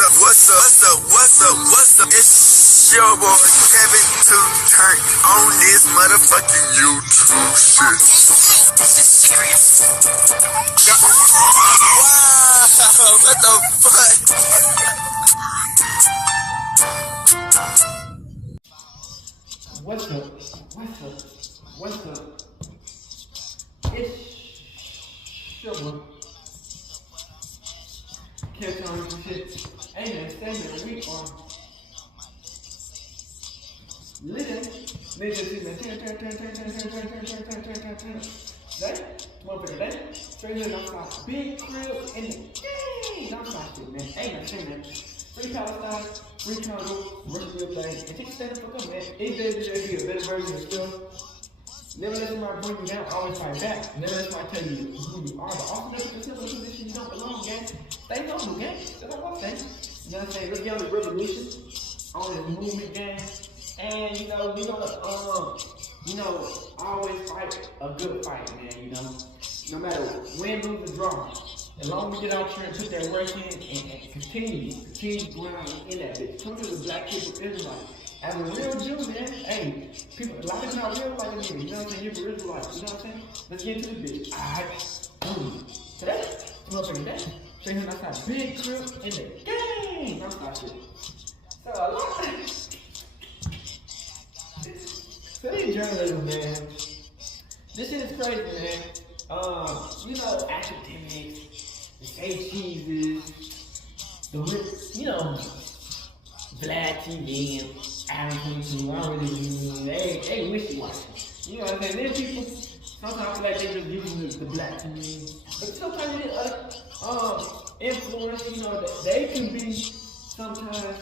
What's up? It's your boy Kevin to turn on this motherfucking YouTube shit. Wow, what the fuck? What's up? It's your boy. Catch on some shit. Hey man, stay here. We are living. Major see man. Turn. Today, motherfucker day. Straight here, don't stop. Big crib in the game. Don't stop shit, man. Hey man, say man. Free Palestine, free Congo, rest of your thing. And take a stand up, man. It's better to be a better version of yourself. Never let somebody bring you down, always fight back. Never let somebody tell you who you are, but also never put yourself in a position you don't belong, gang. Stay humble, gang. That's all I'm saying. You know what I'm saying? Let's get on the revolution, on this movement, gang. And, we gonna, always fight a good fight, man, no matter win, lose, or draw. As long as we get out here and put that work in and continue going out in that bitch. Come to the black people, Israelites. As a real Jew, man, hey, people, a lot of them not real like a nigga, you know what I'm saying? You're Israelites, you know what I'm saying? Let's get into the bitch. Alright, today, motherfucking day. Straight here, that's that big crib in the game. That's that shit. So, a lot of Philly journalism, man. This shit is crazy, man. Academics, the fake cheeses, Black TV and African TV, I don't really they wishy-washy. You know what I'm saying? Then people, sometimes I feel like they just using the Black TV. But sometimes they influence, they can be sometimes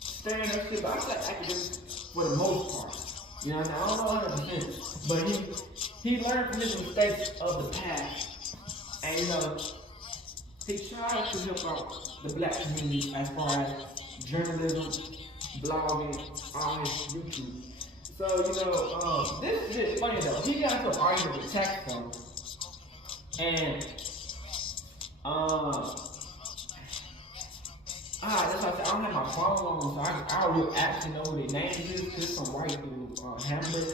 staring at shit, but I feel like academics for the most part. You know what I'm saying? I don't know 100%, but he learned from his mistakes of the past. And he tried to help out the black community as far as journalism, blogging, on his YouTube. So, this is funny though. He got into an argument with Taxstone. And, that's why I said I don't have my phone on, so I don't really actually know who their names is. It's some white dude, Hamburg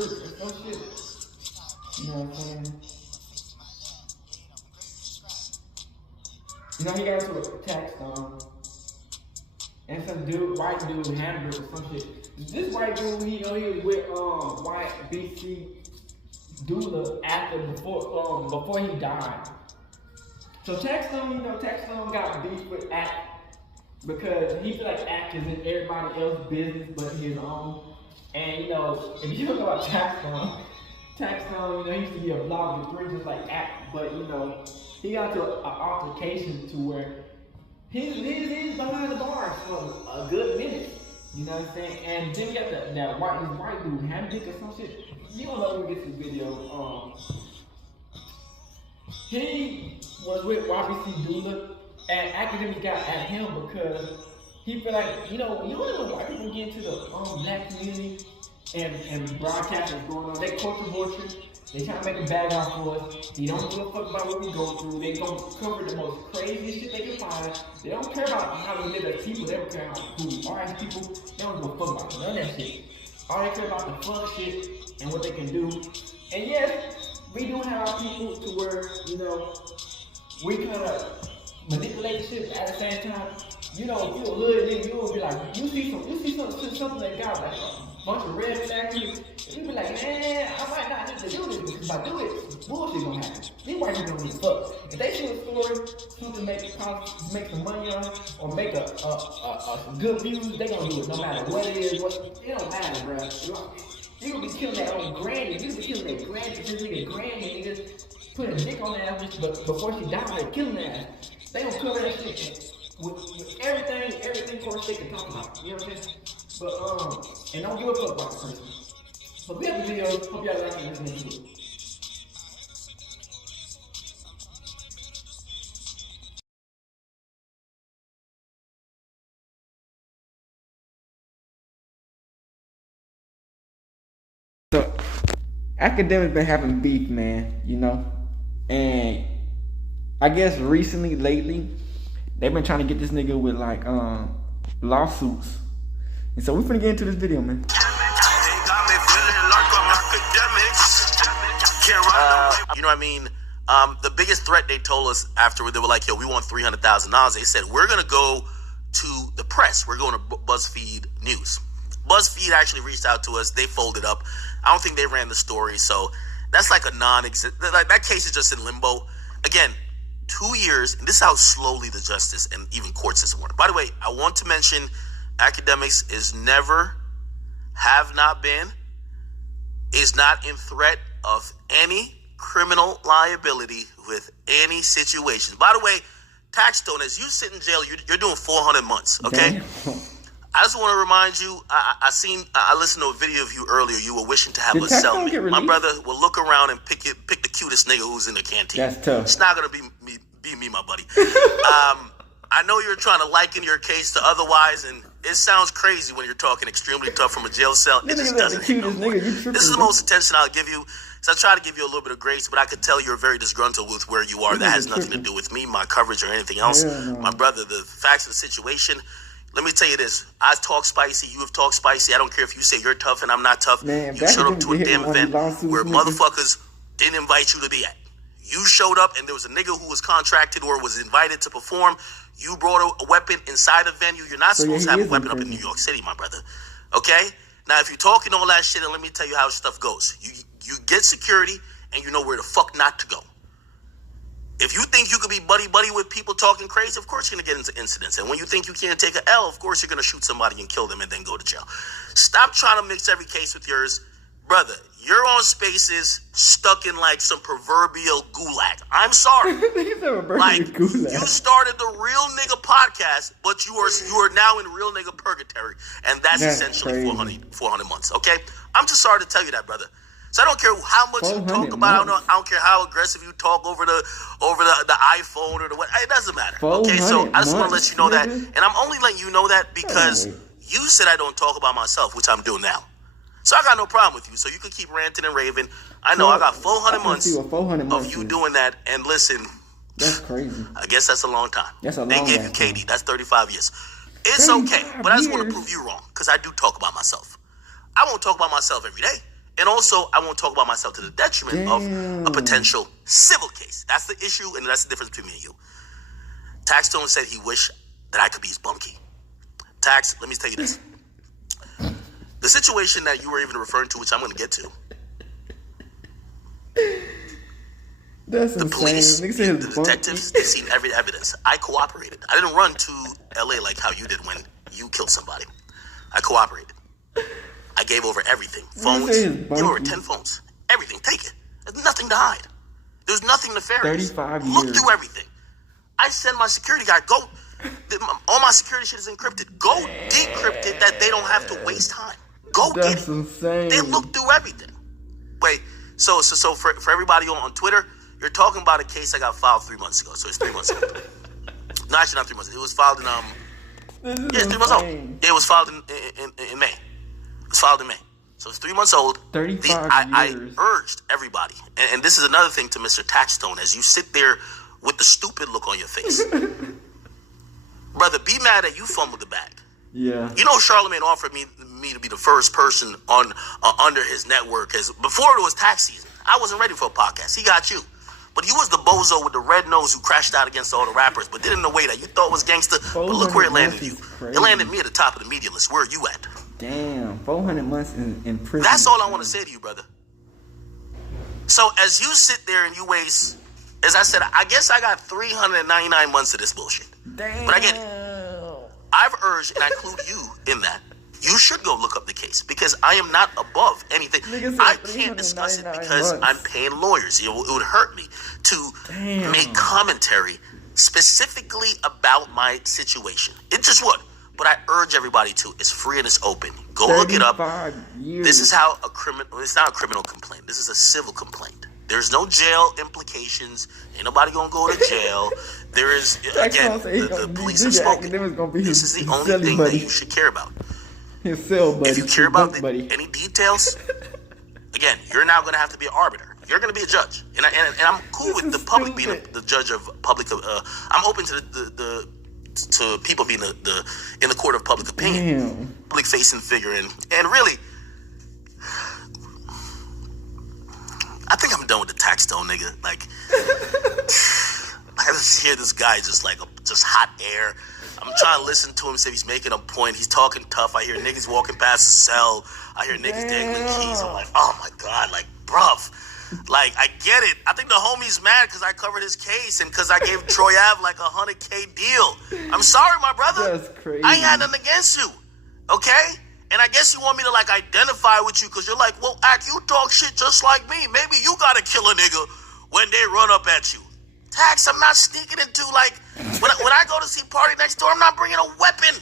or some shit. You know what I'm saying? He got into a Taxstone. And some white dude, Hamburg or some shit. This white dude, he was with white BC doula before he died. So Taxstone got beef with Act because he feel like Act is in everybody else's business but his own. And if you look about Taxstone, he used to be a blogger three just like Act, but he got to an altercation to where he's behind the bars for a good minute. You know what I'm saying? And then you got that white dude, Hamdick or some shit. You don't know when we get to the video. He was with YBC Doula, and Akademiks got at him because he feel like, when white people get into the black community and broadcast what's going on, they culture vulture. They try to make a bag out for us. They don't give a fuck about what we go through. They gonna cover the most crazy shit they can find. They don't care about how we live as people. They don't care about who we are as people. They don't give a fuck about none of that shit. All they care about the fun shit and what they can do. And yes, we do have our people to where, we kind of manipulate shit, but at the same time, if you're a hood nigga, you will be like, you see something that got like a bunch of red flags, and you be like, man, I might not need to do this because if I do it, bullshit gonna happen. These white people don't give a fuck. If they see a story, something make some money on it, or make a good views, they gonna do it no matter what it is. It don't matter, bro. You gonna be killing that old granny. You gonna be killing that granny because this nigga granny niggas put a dick on that ass, but before she died, they killing that ass. They gonna cover that shit with everything for a shit to talk about. You know what I'm saying? But and don't give a fuck about the person. So we have the video. Hope y'all like it. Let's get into it. So, Akademiks been having beef, man, and I guess lately, They've been trying to get this nigga with like lawsuits. And so we're finna get into this video, man. You know what I mean? The biggest threat they told us after they were like, yo, we want $300,000. They said, we're going to go to the press. We're going to BuzzFeed News. BuzzFeed actually reached out to us. They folded up. I don't think they ran the story. So that's like a non-existent, like that case is just in limbo. Again, 2 years, and this is how slowly the justice and even court system work. By the way, I want to mention Akademiks is never, have not been, is not in threat of any criminal liability with any situation. By the way, Taxstone, as you sit in jail, you're doing 400 months, okay? Damn. I just want to remind you, I listened to a video of you earlier. You were wishing to have Did a Taxstone get cellmate. released? My brother will look around and pick the cutest nigga who's in the canteen. That's tough. It's not going to be me, my buddy. I know you're trying to liken your case to otherwise, and it sounds crazy when you're talking extremely tough from a jail cell. It just doesn't hit no more. This is the most attention I'll give you. So I try to give you a little bit of grace, but I could tell you're very disgruntled with where you are. That has nothing to do with me, my coverage, or anything else. My brother, the facts of the situation, let me tell you this. I talk spicy. You have talked spicy. I don't care if you say you're tough and I'm not tough. Man, you showed up to a damn event where motherfuckers didn't invite you to be at. You showed up and there was a nigga who was contracted or was invited to perform. You brought a weapon inside a venue. You're not supposed to have a weapon up in New York City, my brother. Okay? Now, if you're talking all that shit, and let me tell you how stuff goes. You get security and you know where the fuck not to go. If you think you could be buddy-buddy with people talking crazy, of course you're going to get into incidents. And when you think you can't take an L, of course you're going to shoot somebody and kill them and then go to jail. Stop trying to mix every case with yours. Brother, you're on Spaces stuck in like some proverbial gulag. I'm sorry. Like, you started the Real Nigga podcast, but you are now in Real Nigga purgatory. And that's essentially 400 months, okay? I'm just sorry to tell you that, brother. So I don't care how much you talk about. I don't care how aggressive you talk over the iPhone or the what. It doesn't matter. Okay, so I just want to let you know that, and I'm only letting you know that because you said I don't talk about myself, which I'm doing now. So I got no problem with you. So you can keep ranting and raving. I know I got 400 months of you doing that. And listen, that's crazy. I guess that's a long time. That's a long time. They gave you KD. That's 35 years. It's okay, but I just want to prove you wrong because I do talk about myself. I won't talk about myself every day. And also, I won't talk about myself to the detriment of a potential civil case. That's the issue, and that's the difference between me and you. Taxstone said he wished that I could be his bumkey. Tax, let me tell you this. The situation that you were even referring to, which I'm going to get to. That's the police, the detectives, they've seen every evidence. I cooperated. I didn't run to LA like how you did when you killed somebody. I cooperated. I gave over everything. Phones, gave over 10 phones. Everything, take it. There's nothing to hide. There's nothing nefarious. 35 years. Look through everything. I send my security guy, go. All my security shit is encrypted. Go decrypt it that they don't have to waste time. Go get it. That's insane. They look through everything. Wait, so for everybody on Twitter, you're talking about a case I got filed 3 months ago. So it's 3 months ago. No, actually not 3 months. It was filed in it's 3 months old. Yeah, it was filed in May. It was filed in May. So it's 3 months old. 35 years. I urged everybody, and this is another thing to Mr. Taxstone, as you sit there with the stupid look on your face. Brother, be mad that you fumbled the bag. Yeah. You know, Charlamagne offered me to be the first person on under his network. As before it was tax season, I wasn't ready for a podcast. He got you. But you was the bozo with the red nose who crashed out against all the rappers, but did it in a way that you thought was gangster. But look where it landed you. It landed me at the top of the media list. Where are you at? Damn, 400 months in prison. That's all I want to say to you, brother. So as you sit there and you waste, as I said, I guess I got 399 months of this bullshit. Damn. But I get it. I've urged, and I include you in that, you should go look up the case because I am not above anything. I can't discuss it because I'm paying lawyers. It would hurt me to make commentary specifically about my situation. It just would. But I urge everybody to. It's free and it's open. Go look it up. Years. This is how it's not a criminal complaint. This is a civil complaint. There's no jail implications. Ain't nobody gonna go to jail. There is, again, the police have spoken. This is the only thing that you should care about. If you care about any details, again, you're now going to have to be an arbiter. You're going to be a judge. And I'm cool with the public being the judge of public. I'm open to the to people being in the court of public opinion, public facing figure, and really, I think I'm done with the Taxstone nigga. Like, I just hear this guy just hot air. I'm trying to listen to him, say he's making a point. He's talking tough. I hear niggas walking past the cell. I hear niggas dangling keys. I'm like, oh my God, like, bruv. Like, I get it. I think the homie's mad because I covered his case and because I gave Troy Ave like $100K deal. I'm sorry, my brother. That's crazy. I ain't had nothing against you, okay? And I guess you want me to, like, identify with you because you're like, well, you talk shit just like me. Maybe you got to kill a nigga when they run up at you. Tax, I'm not sneaking into, like, when I go to see Party Next Door, I'm not bringing a weapon.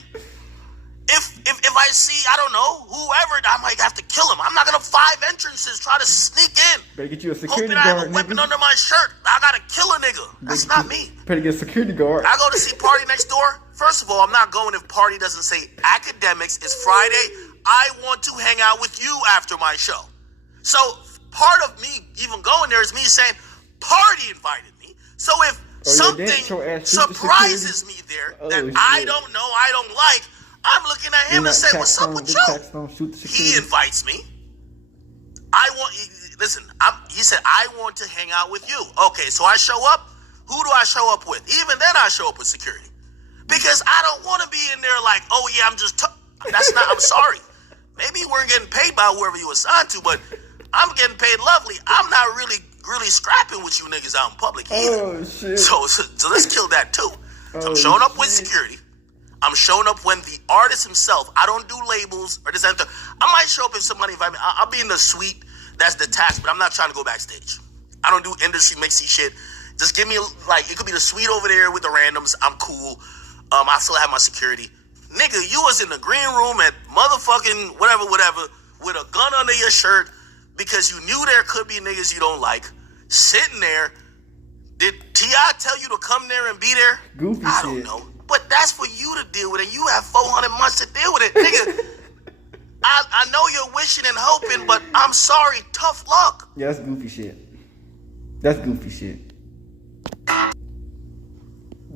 If I see, I don't know, whoever, I might have to kill him. I'm not gonna 5 entrances try to sneak in. Better get you a security guard, I have a weapon nigga. Under my shirt. I gotta kill a nigga. That's not me. Better get a security guard. I go to see Party Next Door. First of all, I'm not going if Party doesn't say Akademiks. It's Friday. I want to hang out with you after my show. So part of me even going there is me saying, Party invited me. So if something surprises me there that I don't know, I don't like, I'm looking at him and say, what's up with you? He invites me. He said, I want to hang out with you. Okay, so I show up. Who do I show up with? Even then I show up with security. Because I don't want to be in there like, oh yeah, I'm sorry. Maybe you weren't getting paid by whoever you assigned to, but I'm getting paid lovely. I'm not really scrapping with you niggas out in public either. Oh, shit. So let's kill that too. So I'm showing up with security. I'm showing up when the artist himself, I don't do labels or this and that. I might show up if somebody invite me. I'll be in the suite. That's the task, but I'm not trying to go backstage. I don't do industry mixy shit. Just give me, like, it could be the suite over there with the randoms. I'm cool. I still have my security. Nigga, you was in the green room at motherfucking whatever, with a gun under your shirt because you knew there could be niggas you don't like sitting there. Did T.I. tell you to come there and be there? Goofy I don't know. But that's for you to deal with it. You have 400 months to deal with it. Nigga, I know you're wishing and hoping, but I'm sorry. Tough luck. Yeah, that's goofy shit. That's goofy shit.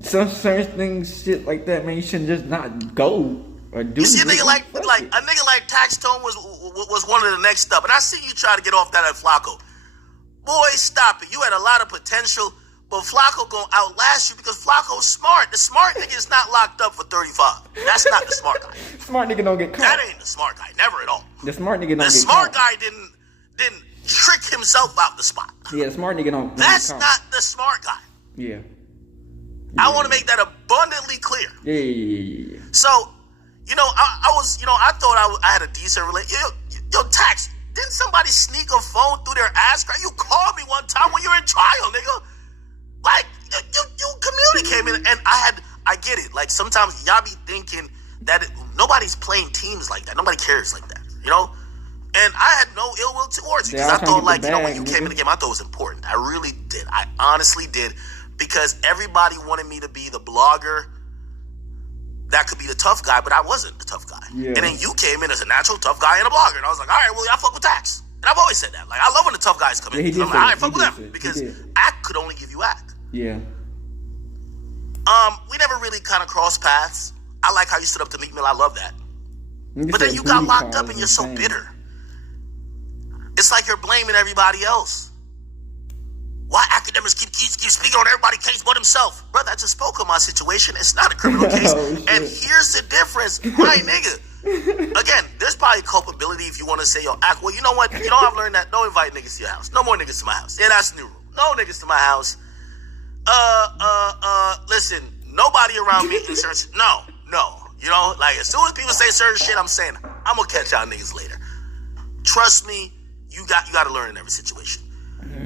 Some certain things, shit like that, man, you shouldn't just not go or do. You see a nigga like a nigga like Taxstone was one of the next up. And I see you try to get off that at Flacco. Boy, stop it. You had a lot of potential. But Flacco gonna outlast you because Flacco's smart. The smart nigga is not locked up for 35. That's not the smart guy. Smart nigga don't get caught. That ain't the smart guy. Never at all. The smart nigga don't get caught. The smart guy didn't trick himself out the spot. Yeah, the smart nigga don't. That's not the smart guy. Yeah. I want to make that abundantly clear. Yeah. So, I thought I had a decent relationship. Yo, Tax, didn't somebody sneak a phone through their ass crack? You called me one time when you were in trial, nigga. Like, you communicated, and I get it. Like, sometimes y'all be thinking that nobody's playing teams like that. Nobody cares like that, you know? And I had no ill will towards you, because I thought, like, when you came in the game, I thought it was important. I really did. I honestly did, because everybody wanted me to be the blogger that could be the tough guy, but I wasn't the tough guy. Yeah. And then you came in as a natural tough guy and a blogger, and I was like, all right, well, y'all fuck with Tax. And I've always said that. Like, I love when the tough guys come in. I'm like, all right, fuck with them. Because act could only give you act. Yeah. We never really kind of crossed paths. I like how you stood up to meet me. I love that. But then you got locked up and you're so bitter. It's like you're blaming everybody else. Why Akademiks keep speaking on everybody's case but himself? Brother, I just spoke on my situation. It's not a criminal case. And here's the difference. My nigga. Again, there's probably culpability if you want to say, yo, act. Well, you know what? I've learned that. Don't invite niggas to your house. No more niggas to my house. Yeah, that's the new rule. No niggas to my house. Listen, nobody around me in certain no. Like, as soon as people say certain shit, I'm saying, I'm gonna catch y'all niggas later. Trust me, you got to learn in every situation.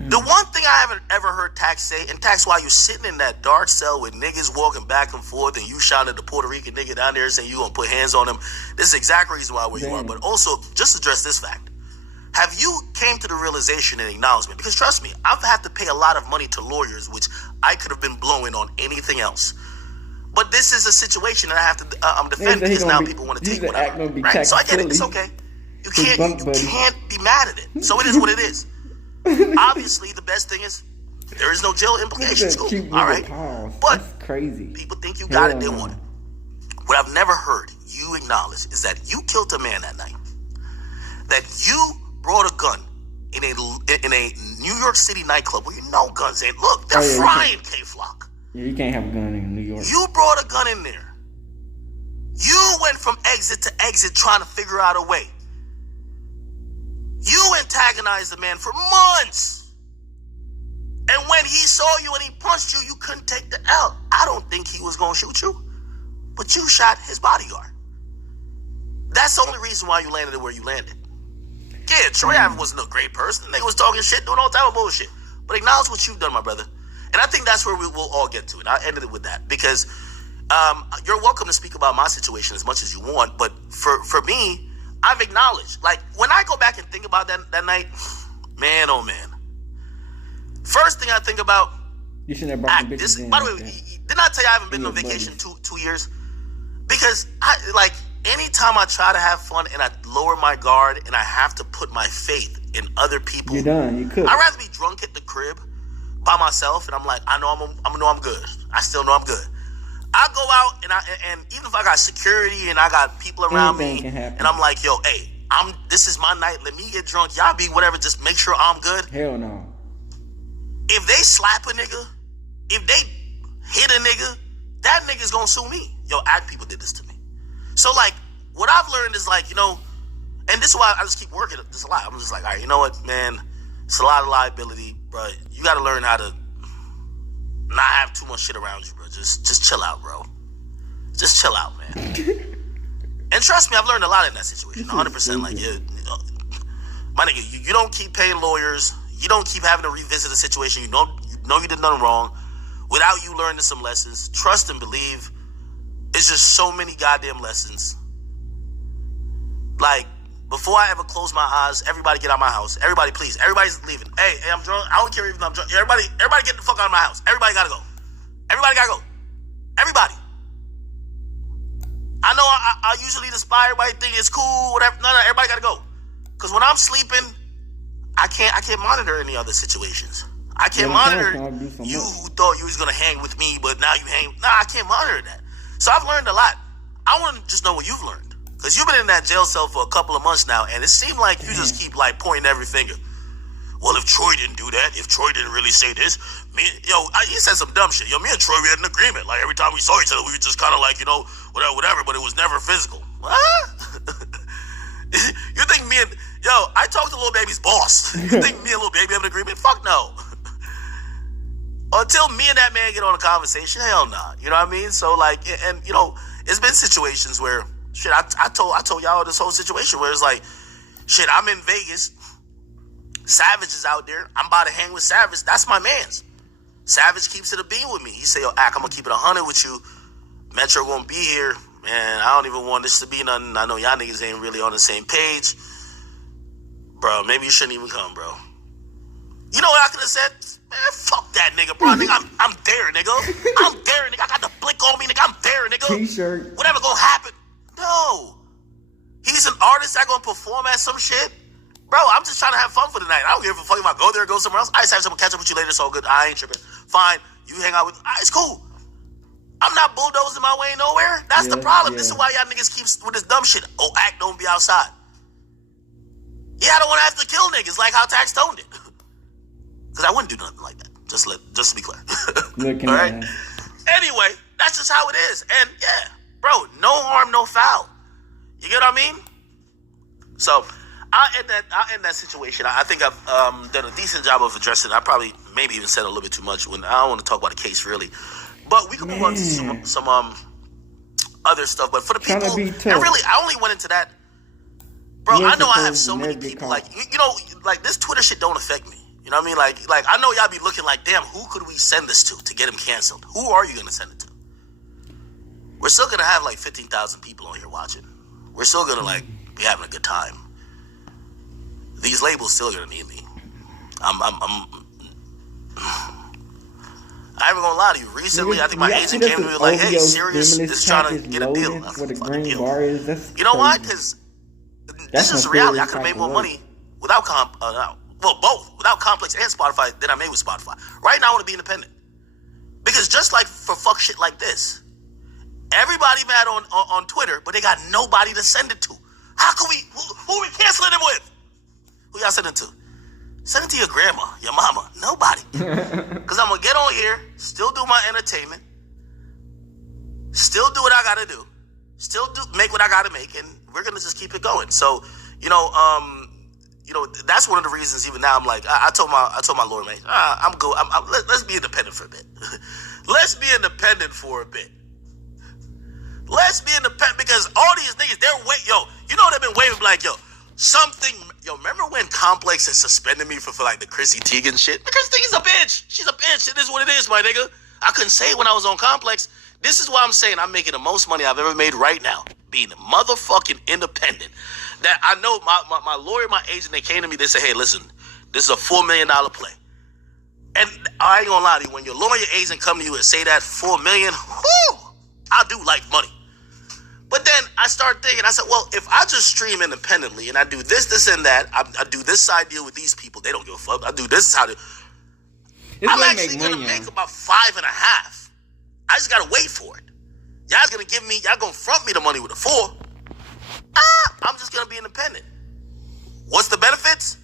The one thing I haven't ever heard Tax say, and Tax, while you're sitting in that dark cell with niggas walking back and forth and you shouting at the Puerto Rican nigga down there saying you gonna put hands on him, this is the exact reason why you are. But also, just address this fact. Have you came to the realization and acknowledgement? Because trust me, I've had to pay a lot of money to lawyers, which I could have been blowing on anything else. But this is a situation that I have to I'm defending because now people want to take whatever. Right? So I get it. It's okay. You can't be mad at it. So it is what it is. Obviously, the best thing is there is no jail implications. Cool. All right. Pause. But that's crazy. People think you got it. They want it. what I've never heard you acknowledge is that you killed a man that night. That you brought a gun in a New York City nightclub where you know guns ain't. Look, they're frying K-Flock. Yeah, you can't have a gun in New York. You brought a gun in there. You went from exit to exit trying to figure out a way. You antagonized the man for months. And when he saw you and he punched you, you couldn't take the L. I don't think he was going to shoot you, but you shot his bodyguard. That's the only reason why you landed where you landed. Yeah, Troy Havin wasn't a great person. The nigga was talking shit, doing all type of bullshit. But acknowledge what you've done, my brother. And I think that's where we will all get to it. I ended it with that because you're welcome to speak about my situation as much as you want. But for me, I've acknowledged. Like, when I go back and think about that night, man, oh man. First thing I think about, you shouldn't have brought the bitches in. By the way, didn't I tell you I haven't been on vacation two years? Because anytime I try to have fun and I lower my guard and I have to put my faith in other people, you're done. You could. I'd rather be drunk at the crib by myself and I'm like, I know I'm good. I still know I'm good. I go out and even if I got security and I got people around me and I'm like, yo, hey, this is my night. Let me get drunk. Y'all be whatever. Just make sure I'm good. Hell no. If they slap a nigga, if they hit a nigga, that nigga's gonna sue me. Yo, people did this to me. So, like, what I've learned is, like, and this is why I just keep working this a lot. I'm just like, all right, you know what, man? It's a lot of liability, bro. You got to learn how to not have too much shit around you, bro. Just chill out, bro. Just chill out, man. And trust me, I've learned a lot in that situation. 100%. Like, my nigga, you don't keep paying lawyers. You don't keep having to revisit a situation. You know you did nothing wrong without you learning some lessons. Trust and believe. It's just so many goddamn lessons. Like, before I ever close my eyes, everybody get out of my house. Everybody, please. Everybody's leaving. Hey, I'm drunk. I don't care if I'm drunk. Everybody get the fuck out of my house. Everybody gotta go. Everybody gotta go. Everybody. I know I usually inspire everybody, think it's cool, whatever. No, everybody gotta go. Because when I'm sleeping, I can't monitor any other situations. I can't monitor you who thought you was gonna hang with me, but now you hang. Nah, I can't monitor that. So I've learned a lot. I want to just know what you've learned. Because you've been in that jail cell for a couple of months now, and it seemed like you just keep, like, pointing every finger. Well, if Troy didn't do that, if Troy didn't really say this, he said some dumb shit. Me and Troy, we had an agreement. Like, every time we saw each other, we were just kind of like, whatever, but it was never physical. What? You think I talked to Lil Baby's boss. You think me and Lil Baby have an agreement? Fuck no. Until me and that man get on a conversation, hell nah. You know what I mean? So, like, and it's been situations where, shit, I told y'all this whole situation where it's like, shit, I'm in Vegas. Savage is out there. I'm about to hang with Savage. That's my mans. Savage keeps it a beam with me. He say, yo, I'm going to keep it 100 with you. Metro going to be here. Man, I don't even want this to be nothing. I know y'all niggas ain't really on the same page. Bro, maybe you shouldn't even come, bro. You know what I could have said? Man, fuck that nigga, bro. Nigga, I'm there, nigga. I'm there, nigga. I got the blick on me, nigga. I'm there, nigga. T-shirt. Whatever gonna happen. No. He's an artist that gonna perform at some shit. Bro, I'm just trying to have fun for the night. I don't give a fuck if I go there or go somewhere else. I just have someone catch up with you later. It's all good. I ain't tripping. Fine. You hang out with... It's cool. I'm not bulldozing my way nowhere. That's the problem. Yeah. This is why y'all niggas keep with this dumb shit. Oh, don't be outside. Yeah, I don't want to have to kill niggas like how Taxstone did. Because I wouldn't do nothing like that. Just to be clear. All right? Anyway, that's just how it is. And yeah, bro, no harm, no foul. You get what I mean? So, I'll end that situation. I think I've done a decent job of addressing it. I probably maybe even said a little bit too much when I don't want to talk about the case really. But we can move on to some other stuff. But for the people, and really, I only went into that. Bro, I know I have so many people, like, like this Twitter shit don't affect me. You know what I mean? Like I know y'all be looking like, damn, who could we send this to get him canceled? Who are you going to send it to? We're still going to have like 15,000 people on here watching. We're still going to like be having a good time. These labels still going to need me. I ain't even gonna lie to you. Recently, I think my agent came to me like, hey, Sirius is trying to get a deal. What a green bar is. You know why? Because this is reality. I could have made more money without both, without Complex and Spotify than I made with Spotify. Right now, I want to be independent. Because just like for fuck shit like this, Everybody mad on Twitter, but they got nobody to send it to. How can we? Who are we canceling him with? Who y'all sending to? Send it to your grandma, your mama, nobody. Because I'm going to get on here, still do my entertainment, still do what I got to do, make what I got to make, and we're going to just keep it going. So, that's one of the reasons even now I'm like, I told my lawyer, man, I'm good. Let's be independent for a bit. Let's be independent for a bit. Let's be independent because all these niggas, they've been waving like, remember when Complex had suspended me for like the Chrissy Teigen shit? Because the thing is a bitch. She's a bitch. It is what it is, my nigga. I couldn't say it when I was on Complex. This is why I'm saying I'm making the most money I've ever made right now. Being motherfucking independent. That I know my lawyer, my agent, they came to me, they said, hey, listen, this is a $4 million play. And I ain't gonna lie to you, when your lawyer agent come to you and say that $4 million, I do like money. But then I started thinking, I said, well, if I just stream independently and I do this, and that, I do this side deal with these people, they don't give a fuck. I do this side. I'm actually going to make about 5.5. I just got to wait for it. Y'all going to front me the money with a 4. I'm just going to be independent. What's the benefits?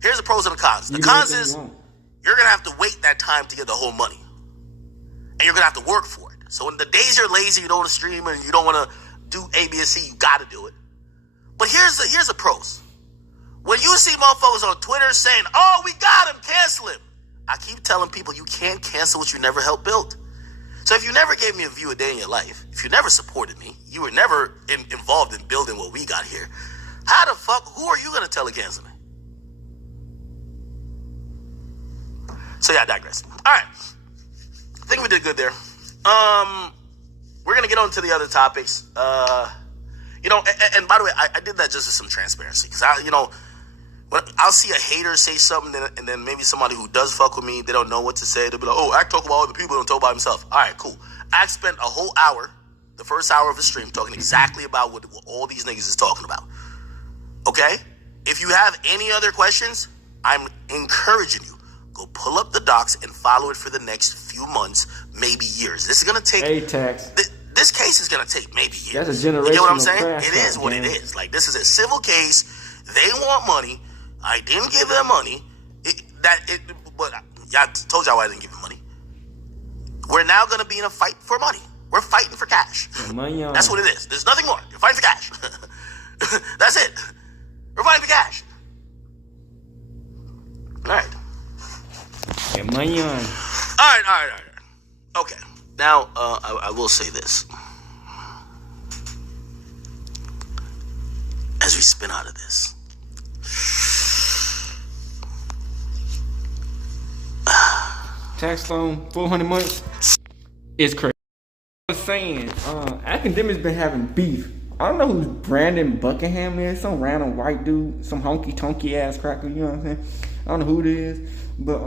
Here's the pros and the cons. The cons is you're going to have to wait that time to get the whole money. And you're going to have to work for it. So in the days you're lazy, you don't want to stream and you don't want to do A, B, and C, you got to do it. But here's the pros. When you see motherfuckers on Twitter saying, oh, we got him, cancel him. I keep telling people you can't cancel what you never helped build. So if you never gave me a view a day in your life, if you never supported me, you were never involved in building what we got here, who are you going to tell to cancel me? So yeah, I digress. All right. I think we did good there. We're going to get on to the other topics. And by the way, I did that just as some transparency. Because, when I'll see a hater say something and then maybe somebody who does fuck with me, they don't know what to say. They'll be like, oh, I talk about other people, don't talk about himself. All right, cool. I spent a whole hour, the first hour of the stream, talking exactly about what all these niggas is talking about. Okay? If you have any other questions, I'm encouraging you. Go pull up the docs and follow it for the next few months, maybe years. This is going to take... Hey, Tax. This case is going to take maybe years. That's a generational You get what I'm saying? crash It is out, what man. it is. Like, this is a civil case. They want money. I didn't give them money. But I told y'all I didn't give them money. We're now going to be in a fight for money. We're fighting for cash. That's what it is. There's nothing more. You're fighting for cash. That's it. We're fighting for cash. All right. All right. Okay. Now, I will say this. As we spin out of this. Taxstone, 400 months. It's crazy. I was saying, Akademiks been having beef. I don't know who Brandon Buckingham is. Some random white dude. Some honky-tonky ass cracker, you know what I'm saying? I don't know who it is. But,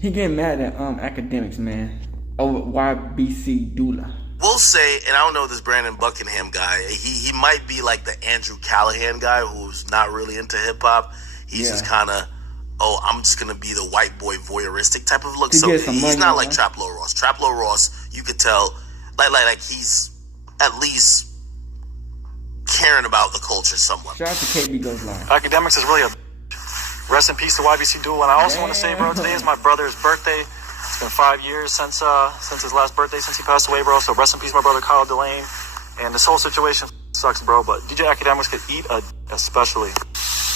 he getting mad at Akademiks, man, over YBC Dula. We'll say, and I don't know this Brandon Buckingham guy. He might be like the Andrew Callahan guy who's not really into hip hop. He's just kind of, I'm just gonna be the white boy voyeuristic type of look. So he's not like Traplo Ross. Traplo Ross, you could tell, like he's at least caring about the culture somewhat. Shout out to KB Goes Live. Akademiks is really a rest in peace to YBC Duel. And I also want to say, bro, today is my brother's birthday. It's been 5 years since his last birthday, since he passed away, bro. So rest in peace, my brother Kyle Delane. And this whole situation sucks, bro. But DJ Akademiks could eat especially.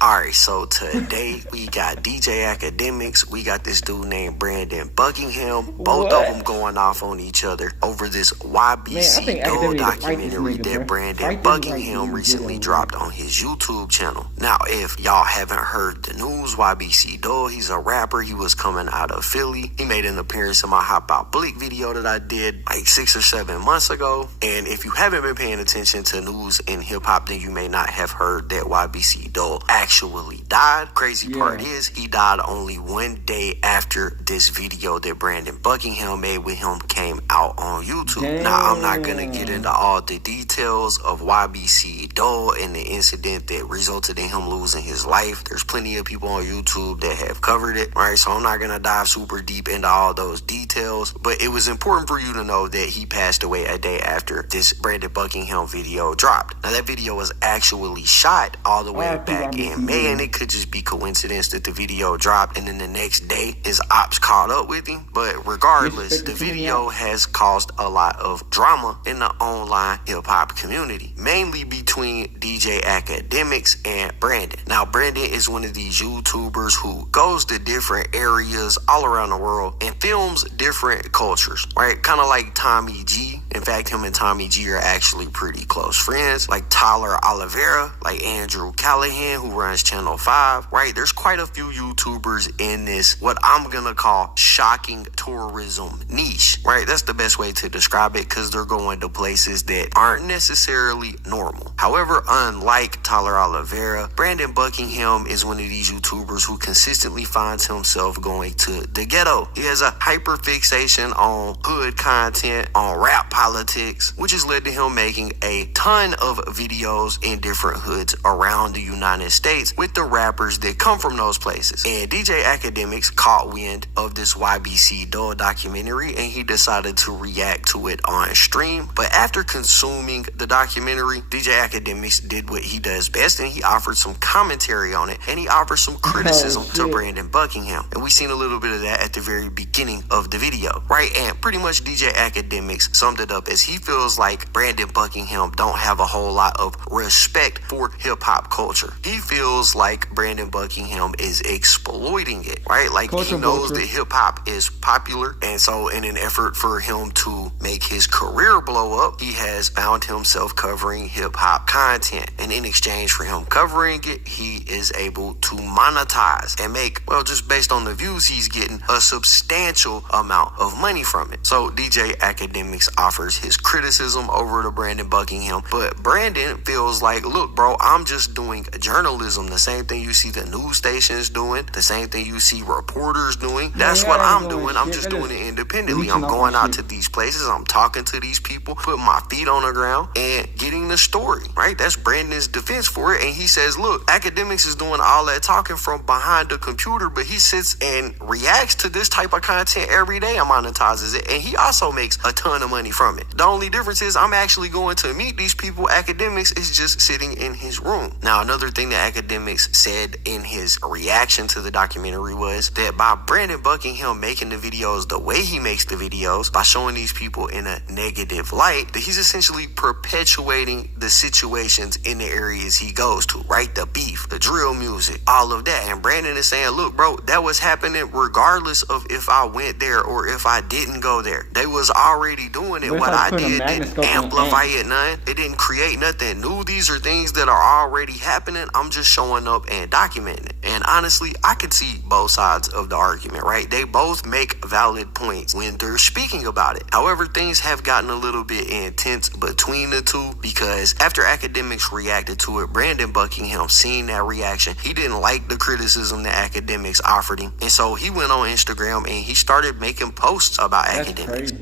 Alright, so today we got DJ Akademiks. We got this dude named Brandon Buckingham. Both of them going off on each other over this YBC Dole documentary that Brandon Buckingham recently dropped on his YouTube channel. Now, if y'all haven't heard the news, YBC Dole, he's a rapper. He was coming out of Philly. He made an appearance in my Hop Out Bleak video that I did like 6 or 7 months ago. And if you haven't been paying attention to news in hip hop, then you may not have heard that YBC Dole actually actually died. Crazy part is he died only one day after this video that Brandon Buckingham made with him came out on YouTube. Damn. Now, I'm not gonna get into all the details of YBC Dole and the incident that resulted in him losing his life. There's plenty of people on YouTube that have covered it, right? So I'm not gonna dive super deep into all those details, but it was important for you to know that he passed away a day after this Brandon Buckingham video dropped. Now, that video was actually shot all the way back in May, and it could just be coincidence that the video dropped and then the next day his ops caught up with him. But regardless, the video has caused a lot of drama in the online hip-hop community, mainly between DJ Akademiks and Brandon. Now, Brandon is one of these YouTubers who goes to different areas all around the world and films different cultures, right? Kind of like Tommy G. In fact, him and Tommy G are actually pretty close friends. Like Tyler Oliveira, like Andrew Callahan, who runs Channel 5, right? There's quite a few YouTubers in this, what I'm gonna call shocking tourism niche, right? That's the best way to describe it, because they're going to places that aren't necessarily normal. However, unlike Tyler Oliveira, Brandon Buckingham is one of these YouTubers who consistently finds himself going to the ghetto. He has a hyper fixation on hood content, on rap politics, which has led to him making a ton of videos in different hoods around the United States with the rappers that come from those places. And DJ Akademiks caught wind of this YBC Dole documentary, and he decided to react to it on stream. But after consuming the documentary, DJ Akademiks did what he does best, and he offered some commentary on it, and he offered some criticism to Brandon Buckingham. And we seen a little bit of that at the very beginning of the video, right? And pretty much DJ Akademiks summed it up as he feels like Brandon Buckingham don't have a whole lot of respect for hip-hop culture. He feels like Brandon Buckingham is exploiting it, right? Like, he knows that hip-hop is popular, and so in an effort for him to make his career blow up, he has found himself covering hip-hop content, and in exchange for him covering it, he is able to monetize and make, well, just based on the views he's getting, a substantial amount of money from it. So DJ Akademiks offers his criticism over to Brandon Buckingham, but Brandon feels like, look, bro, I'm just doing journalism, the same thing you see the news stations doing, the same thing you see reporters doing. That's what I'm doing. I'm just doing it independently. I'm going out to these places, I'm talking to these people, putting my feet on the ground and getting the story, right? That's Brandon's defense for it. And he says, look, Akademiks is doing all that talking from behind the computer, but he sits and reacts to this type of content every day and monetizes it, and he also makes a ton of money from it. The only difference is I'm actually going to meet these people. Akademiks is just sitting in his room. Now, another thing that Akademiks said in his reaction to the documentary was that by Brandon Buckingham making the videos the way he makes the videos, by showing these people in a negative light, that he's essentially perpetuating the situations in the areas he goes to, right? The beef, the drill music, all of that. And Brandon is saying, look, bro, that was happening regardless of if I went there or if I didn't go there. They was already doing it. What I did didn't amplify it none. It didn't create nothing new. These are things that are already happening. I'm just showing up and documenting it. And honestly, I could see both sides of the argument, right? They both make valid points when they're speaking about it. However, things have gotten a little bit intense between the two, because after Akademiks reacted to it, Brandon Buckingham, seeing that reaction, he didn't like the criticism that Akademiks offered him. And so he went on Instagram and he started making posts about Akademiks. Crazy.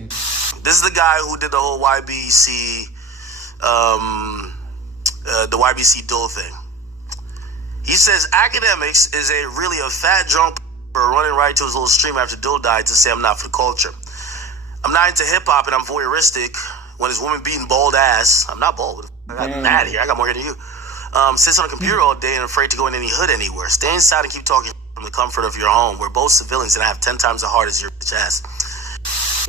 This is the guy who did the whole YBC, the YBC Dole thing. He says Akademiks is really a fat drunk for running right to his little stream after Dole died to say I'm not for the culture. I'm not into hip hop and I'm voyeuristic. When his woman beating bald ass, I'm not bald. I got mad here. I got more hair than you. Sits on a computer all day and afraid to go in any hood anywhere. Stay inside and keep talking from the comfort of your home. We're both civilians and I have 10 times the heart as your bitch ass.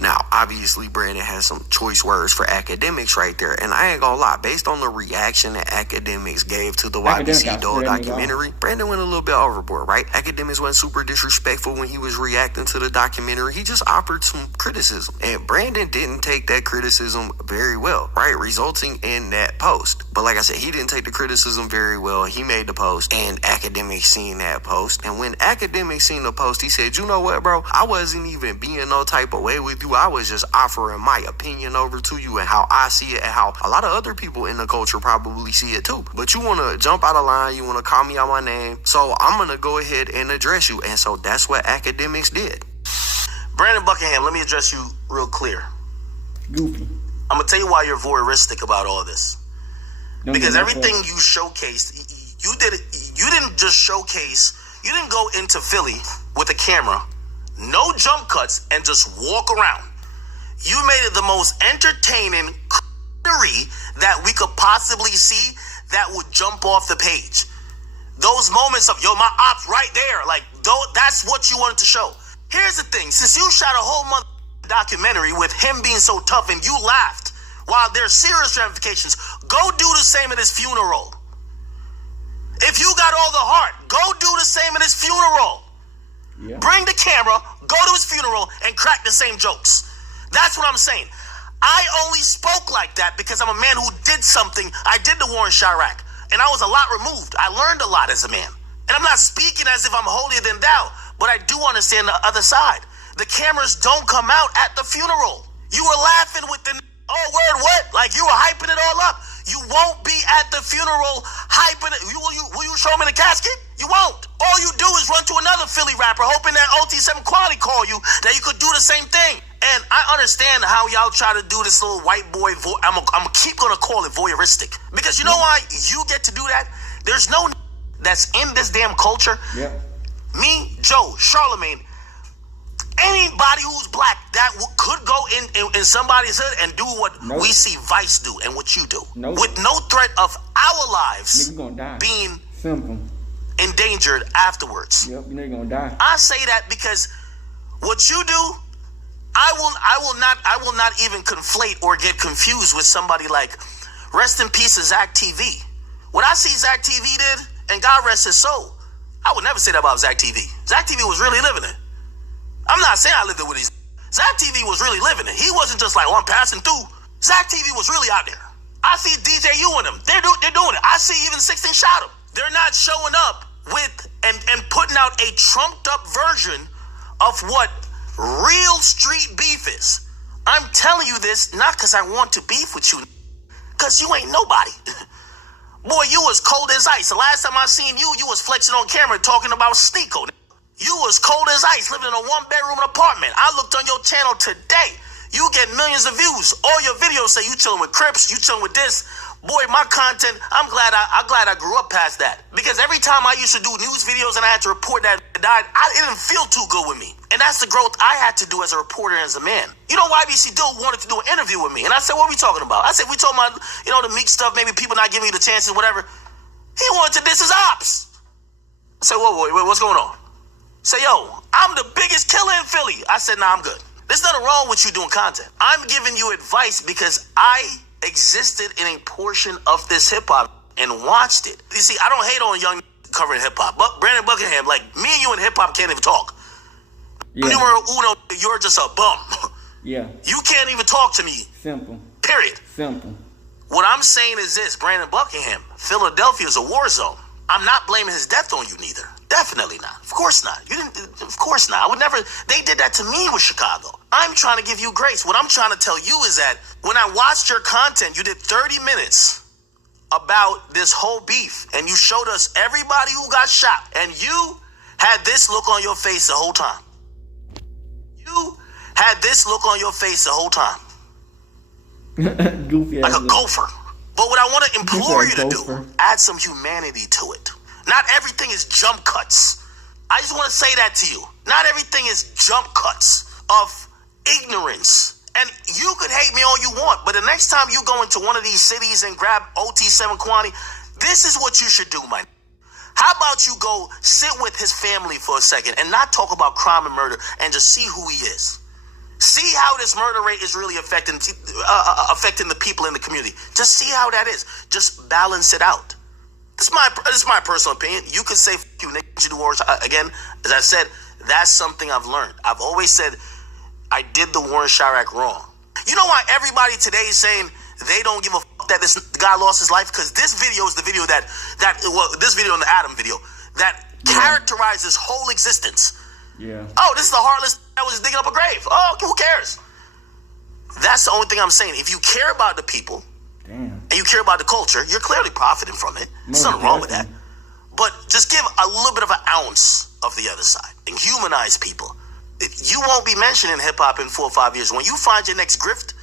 Now, obviously, Brandon has some choice words for Akademiks right there. And I ain't gonna lie, based on the reaction that Akademiks gave to the YBC Dole documentary, Brandon went a little bit overboard, right? Akademiks went super disrespectful when he was reacting to the documentary. He just offered some criticism. And Brandon didn't take that criticism very well, right? Resulting in that post. But like I said, he didn't take the criticism very well. He made the post, and Akademiks seen that post. And when Akademiks seen the post, he said, you know what, bro? I wasn't even being no type of way with you. you. I was just offering my opinion over to you and how I see it and how a lot of other people in the culture probably see it too. But you want to jump out of line. You want to call me out my name. So I'm going to go ahead and address you. And so that's what Akademiks did. Brandon Buckingham, let me address you real clear. Goofy. I'm going to tell you why you're voyeuristic about all this. Because everything you showcased, you didn't just showcase, you didn't go into Philly with a camera, no jump cuts, and just walk around. You made it the most entertaining that we could possibly see that would jump off the page. Those moments of, yo, my ops right there, like, that's what you wanted to show. Here's the thing, since you shot a whole documentary with him being so tough and you laughed, while there's serious ramifications, go do the same at his funeral. If you got all the heart, go do the same at his funeral. Yeah. Bring the camera, go to his funeral, and crack the same jokes. That's what I'm saying. I only spoke like that because I'm a man who did something. I did the war in Chirac, and I was a lot removed. I learned a lot as a man. And I'm not speaking as if I'm holier than thou, but I do understand the other side. The cameras don't come out at the funeral. You were laughing with the... Oh, word, what? Like, you were hyping it all up. You won't be at the funeral hyping it. Will you show him in the casket? You won't. All you do is run to another Philly rapper, hoping that OT7 Quality call you, that you could do the same thing. And I understand how y'all try to do this little white boy, I'm keep going to call it voyeuristic. Because you know why you get to do that? There's no that's in this damn culture. Yeah. Me, Joe, Charlemagne, anybody who's black that could go in somebody's hood and do what we see Vice do and what you do. With no threat of our lives being endangered afterwards. Yep, you're gonna die. I say that because what you do, I will not even conflate or get confused with somebody like, rest in peace of Zach TV. What I see Zach TV did, and God rest his soul, I would never say that about Zach TV. Zach TV was really living it. I'm not saying I lived it with these. Zach TV was really living it. He wasn't just like, oh, I'm passing through. Zach TV was really out there. I see DJ U and them. They're doing it. I see even 16 shot them. They're not showing up with and putting out a trumped up version of what real street beef is. I'm telling you this not because I want to beef with you, because you ain't nobody. Boy, you was cold as ice. The last time I seen you, you was flexing on camera talking about Sneeko. You was cold as ice, living in a one-bedroom apartment. I looked on your channel today. You get millions of views. All your videos say you chilling with Crips, you chilling with this. Boy, my content, I'm glad I grew up past that. Because every time I used to do news videos and I had to report that died, it didn't feel too good with me. And that's the growth I had to do as a reporter and as a man. You know, YBC Dill wanted to do an interview with me. And I said, what are we talking about? I said, we talking about, the Meek stuff, maybe people not giving me the chances, whatever. He wanted to diss his ops. I said, whoa, what's going on? Say, yo, I'm the biggest killer in Philly. I said, nah, I'm good. There's nothing wrong with you doing content. I'm giving you advice because I existed in a portion of this hip-hop and watched it. You see, I don't hate on young covering hip-hop, but Brandon Buckingham, like, me and you in hip-hop can't even talk. Yeah. Numero uno, you're just a bum. Yeah. You can't even talk to me. Simple. Period. Simple. What I'm saying is this, Brandon Buckingham, Philadelphia is a war zone. I'm not blaming his death on you neither. Definitely not. Of course not. You didn't. Of course not. I would never. They did that to me with Chicago. I'm trying to give you grace. What I'm trying to tell you is that when I watched your content, you did 30 minutes about this whole beef, and you showed us everybody who got shot, and you had this look on your face the whole time. You had this look on your face the whole time. Goofy like a gopher. But what I want to implore you to do, add some humanity to it. Not everything is jump cuts. I just want to say that to you. Not everything is jump cuts of ignorance. And you could hate me all you want, but the next time you go into one of these cities and grab OT7 Quantity, this is what you should do, man. How about you go sit with his family for a second and not talk about crime and murder and just see who he is. See how this murder rate is really affecting the people in the community. Just see how that is. Just balance it out. This is my personal opinion. You can say, you niggas, you do wars. Again, as I said, that's something I've learned. I've always said I did the war in Chirac wrong. You know why everybody today is saying they don't give a fuck that this guy lost his life? Because this video is the video this video in the Adam video that characterized his whole existence. Yeah. Oh, this is the heartless that was digging up a grave. Oh, who cares? That's the only thing I'm saying. If you care about the people, and you care about the culture, you're clearly profiting from it. There's nothing wrong with that. But just give a little bit of an ounce of the other side and humanize people. You won't be mentioned in hip-hop in 4 or 5 years. When you find your next grift,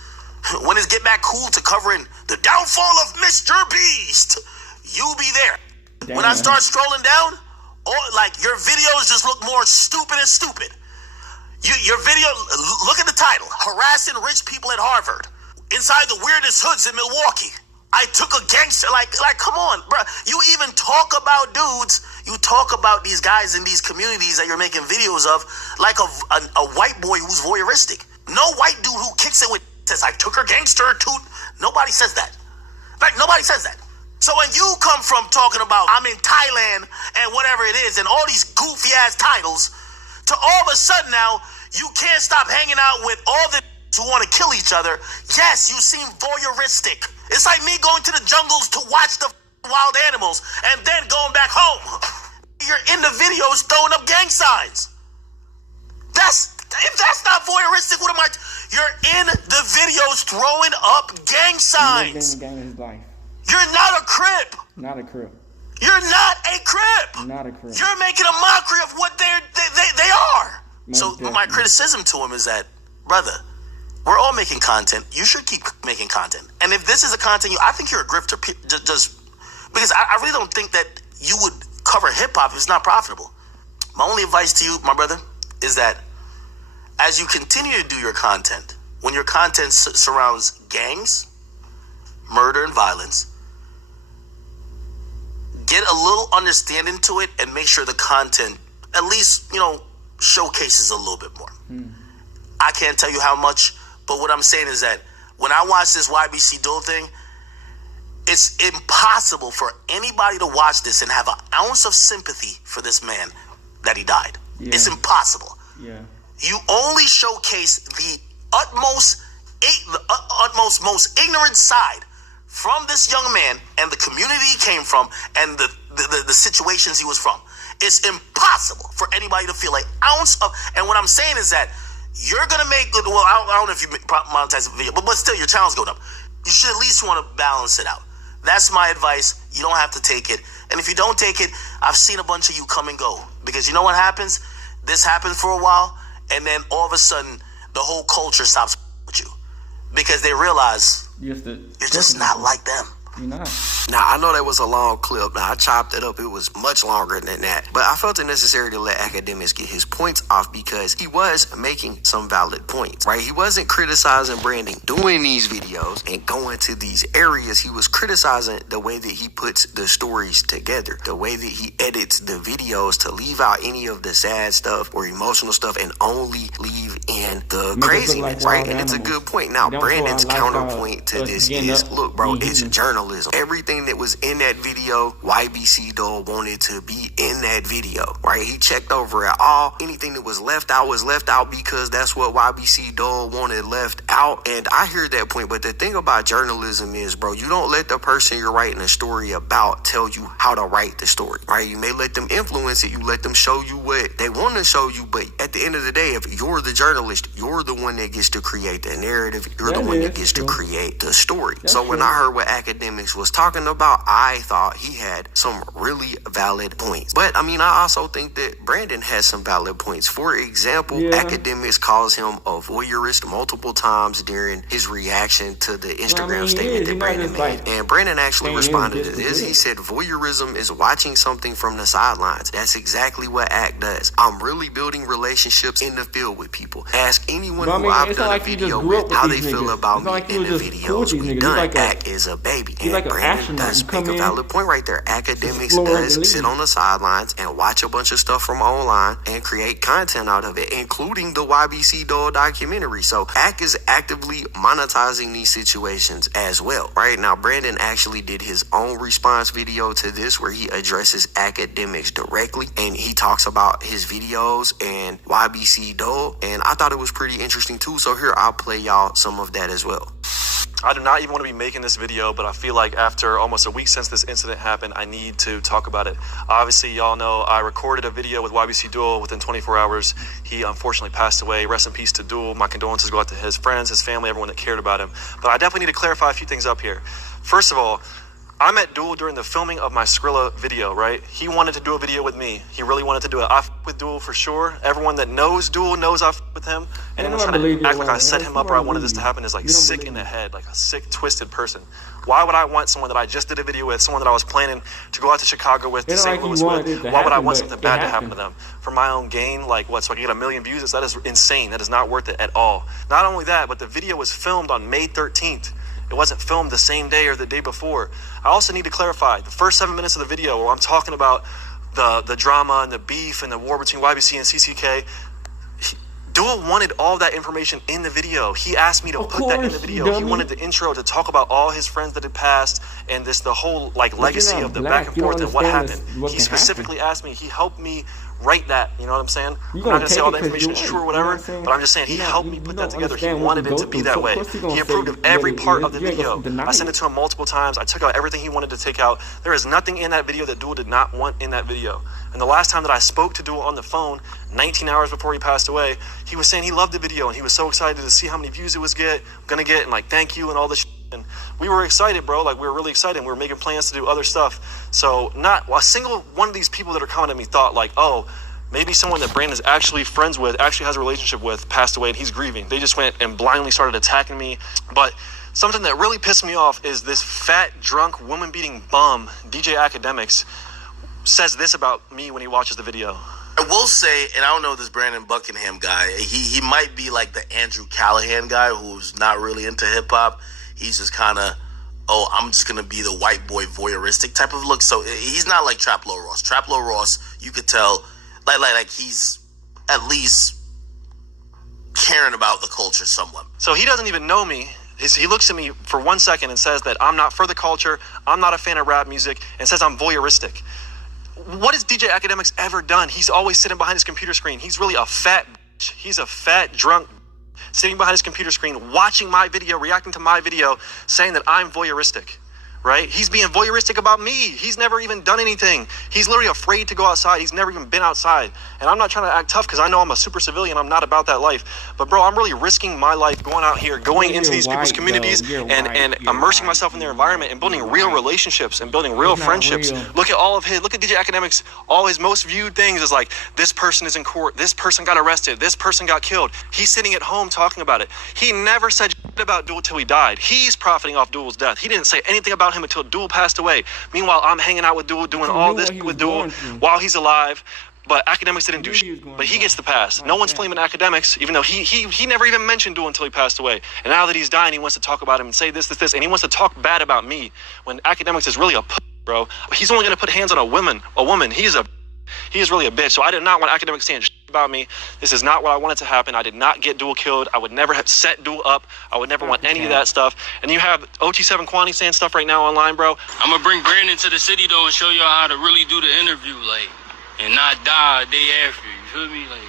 when it's Get Back Cool to covering the downfall of Mr. Beast, you'll be there. When I start strolling down, your videos just look more stupid and stupid. Your video, look at the title, Harassing Rich People at Harvard, inside the weirdest hoods in Milwaukee. I took a gangster, like come on, bro. You even talk about dudes, you talk about these guys in these communities that you're making videos of, like a white boy who's voyeuristic. No white dude who kicks it with, says, I took her gangster, toot. Nobody says that. Nobody says that. So when you come from talking about, I'm in Thailand and whatever it is, and all these goofy ass titles, to all of a sudden now, you can't stop hanging out with all the who want to kill each other. Yes, you seem voyeuristic. It's like me going to the jungles to watch the wild animals and then going back home. You're in the videos throwing up gang signs. If that's not voyeuristic, what am I? You're in the videos throwing up gang signs. You're not a Crip. Not a Crip. You're not a Crip. Not a Crip. You're making a mockery of what they are. So my criticism to him is that, brother, we're all making content. You should keep making content. And if this is a content, I think you're a grifter just because I really don't think that you would cover hip-hop if it's not profitable. My only advice to you, my brother, is that as you continue to do your content, when your content surrounds gangs, murder, and violence, get a little understanding to it and make sure the content at least, showcases a little bit more. I can't tell you how much, but what I'm saying is that when I watch this YBC Duel thing, it's impossible for anybody to watch this and have an ounce of sympathy for this man that he died. Yeah. It's impossible. Yeah. You only showcase the most ignorant side from this young man and the community he came from and the situations he was from. It's impossible for anybody to feel an ounce of, and what I'm saying is that you're going to make, I don't know if you monetize the video, but still your channel's going up. You should at least want to balance it out. That's my advice. You don't have to take it. And if you don't take it, I've seen a bunch of you come and go. Because you know what happens? This happens for a while, and then all of a sudden, the whole culture stops with you. Because they realize you're just not like them. You're not. Now, I know that was a long clip. Now, I chopped it up. It was much longer than that. But I felt it necessary to let Akademiks get his points off because he was making some valid points, right? He wasn't criticizing Brandon doing these videos and going to these areas. He was criticizing the way that he puts the stories together, the way that he edits the videos to leave out any of the sad stuff or emotional stuff and only leave in the craziness, right? And it's a good point. Now, Brandon's counterpoint to this is, look, bro, it's journalism. Everything that was in that video, YBC Duel wanted to be in that video, right? He checked over it all. Anything that was left out because that's what YBC Duel wanted left out. And I hear that point, but the thing about journalism is, bro, you don't let the person you're writing a story about tell you how to write the story, right? You may let them influence it. You let them show you what they want to show you, but at the end of the day, if you're the journalist, you're the one that gets to create the narrative. You're the one that gets to create the story. So when I heard what Akademiks was talking about, I thought he had some really valid points. But I mean, I also think that Brandon has some valid points. For example, Akademiks calls him a voyeurist multiple times during his reaction to the Instagram statement that Brandon made. And Brandon actually responded to this. He said, voyeurism is watching something from the sidelines. That's exactly what Ak does. I'm really building relationships in the field with people. Ask anyone who I've done a video with how they feel about me in the videos we've done. Ak is a baby. He's like Brandon does make a valid point right there. Akademiks does sit on the sidelines and watch a bunch of stuff from online and create content out of it, including the YBC Duel documentary. So Ak is actively monetizing these situations as well. Right now, Brandon actually did his own response video to this where he addresses Akademiks directly and he talks about his videos and YBC Duel, and I thought it was pretty interesting too. So here I'll play y'all some of that as well. I do not even want to be making this video, but I feel like after almost a week since this incident happened, I need to talk about it. Obviously, y'all know I recorded a video with YBC Duel within 24 hours. He unfortunately passed away. Rest in peace to Duel. My condolences go out to his friends, his family, everyone that cared about him. But I definitely need to clarify a few things up here. First of all, I met Duel during the filming of my Skrilla video, right? He wanted to do a video with me. He really wanted to do it. I f with Duel for sure. Everyone that knows Duel knows I f with him. And anyone trying to act like I set him up or I wanted this to happen is like sick in the head, like a sick, twisted person. Why would I want someone that I just did a video with, someone that I was planning to go out to Chicago with, to St. Louis with? Why would I want something bad to happen to them? For my own gain, like what, so I can get 1 million views? That is insane. That is not worth it at all. Not only that, but the video was filmed on May 13th. It wasn't filmed the same day or the day before. I also need to clarify, the first 7 minutes of the video where I'm talking about the drama and the beef and the war between YBC and CCK, Duel wanted all that information in the video. He asked me to put that in the video. He wanted the intro to talk about all his friends that had passed and the whole like legacy of the back and forth and what happened. He specifically asked me, he helped me write that, you know what I'm saying? I'm not gonna say all the information is true or whatever, but I'm just saying he helped me put that together. He wanted it to be that way. He approved of every part of the video. I sent it to him multiple times. I took out everything he wanted to take out. There is nothing in that video that Duel did not want in that video. And the last time that I spoke to Duel on the phone, 19 hours before he passed away, he was saying he loved the video and he was so excited to see how many views it was gonna get and like thank you and all this shit. And we were excited, bro. Like we were really excited. We were making plans to do other stuff. So not a single one of these people that are coming at me thought like, oh, maybe someone that Brandon's actually friends with, actually has a relationship with, passed away and he's grieving. They just went and blindly started attacking me. But something that really pissed me off is this fat, drunk, woman-beating bum, DJ Akademiks, says this about me when he watches the video. I will say, and I don't know this Brandon Buckingham guy, he might be like the Andrew Callahan guy who's not really into hip-hop. He's just kind of, oh, I'm just going to be the white boy voyeuristic type of look. So he's not like Traplo Ross. Traplo Ross, you could tell, like he's at least caring about the culture somewhat. So he doesn't even know me. He looks at me for 1 second and says that I'm not for the culture, I'm not a fan of rap music, and says I'm voyeuristic. What has DJ Akademiks ever done? He's always sitting behind his computer screen. He's really a fat bitch. He's a fat, drunk sitting behind his computer screen, watching my video, reacting to my video, saying that I'm voyeuristic, right? He's being voyeuristic about me. He's never even done anything. He's literally afraid to go outside. He's never even been outside. And I'm not trying to act tough because I know I'm a super civilian. I'm not about that life. But bro, I'm really risking my life going out here, going into these people's communities and immersing myself in their environment and building real relationships and building real friendships. Look at DJ Akademiks, all his most viewed things is like, this person is in court, this person got arrested, this person got killed. He's sitting at home talking about it. He never said shit about Duel till he died. He's profiting off Duel's death. He didn't say anything about him until Duel passed away. Meanwhile, I'm hanging out with Duel, doing all this with Duel while he's alive. But Akademiks didn't do shit. But he gets the pass. No one's blaming Akademiks, even though he never even mentioned Duel until he passed away. And now that he's dying, he wants to talk about him and say this, and he wants to talk bad about me when Akademiks is really a bro. He's only gonna put hands on a woman. He is really a bitch. So I did not want Akademiks saying shit about me. This is not what I wanted to happen. I did not get Duel killed. I would never have set Duel up. I would never want any of that stuff. And you have OT7 Kwani saying stuff right now online, bro. I'm gonna bring Brandon to the city though and show y'all how to really do the interview, like, and not die a day after. You feel me? Like,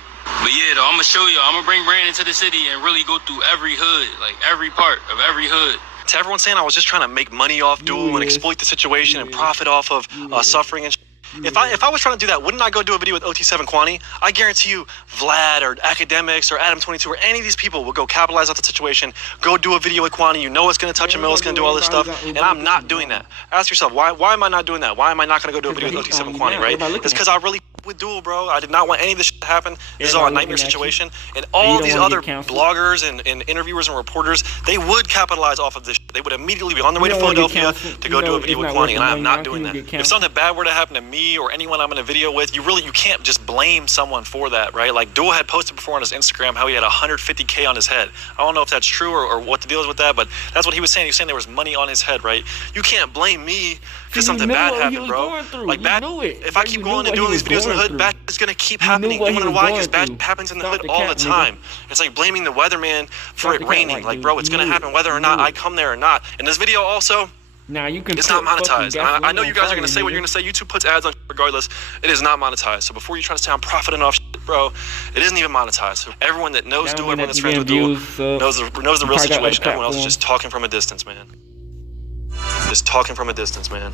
but yeah, though, I'm gonna show y'all. I'm gonna bring Brandon to the city and really go through every hood, like every part of every hood. To everyone saying I was just trying to make money off Duel and exploit the situation and profit off of suffering and shit. If I was trying to do that, wouldn't I go do a video with OT7 Kwani? I guarantee you Vlad or Akademiks or Adam22 or any of these people will go capitalize off the situation, go do a video with Kwani. You know it's going to touch a mill, it's going to do all this stuff, and I'm not doing that. Ask yourself, why am I not doing that? Why am I not going to go do a video with OT7 Kwani, right? It's because I really with Duel, bro. I did not want any of this shit to happen. This is all a nightmare situation. And all these other bloggers and interviewers and reporters, they would capitalize off of this shit. They would immediately be on their way to Philadelphia to go do a video with Kwani, and I am not doing that. If something bad were to happen to me or anyone I'm in a video with, you can't just blame someone for that, right? Like Duel had posted before on his Instagram how he had 150K on his head. I don't know if that's true or what the deal is with that, but that's what he was saying. He was saying there was money on his head, right? You can't blame me because something bad happened, bro. Like bad, if I keep going and doing these videos in the hood, bad is gonna keep happening. You wanna know why? Because bad happens in the hood all the time. It's like blaming the weatherman for it raining. Like, bro, it's gonna happen whether or not I come there or not. And this video also, it's not monetized. I know you guys are gonna say what you're gonna say. YouTube puts ads on regardless. It is not monetized. So before you try to say I'm profiting off shit, bro, it isn't even monetized. So everyone that knows Duel, everyone that's friends with Duel Duel, knows the real situation. Everyone else is just talking from a distance, man. Just talking from a distance, man.